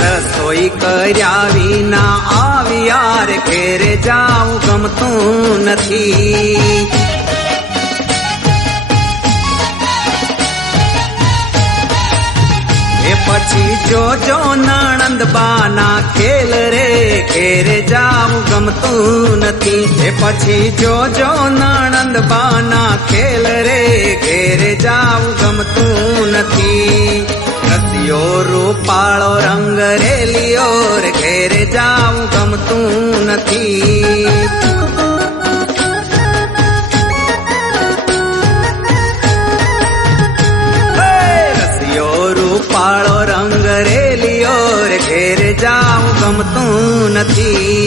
રસોઈ કર્યા વિના આવી યાર ઘેરે જાઉં ગમતું નથી. પછી જોજો નણંદ બાના ખેલ રે, ઘેરે જાવું ગમતું નથી. એ પછી જોજો નણંદ બાના ખેલ રે, ઘેરે જાવું રૂપાળો રંગ રેલીઓ રે ઘેરે જાઉં, ગમતું નથી. રૂપાળો રંગ રેલીઓ રે ઘેર જાઉં, ગમતું નથી.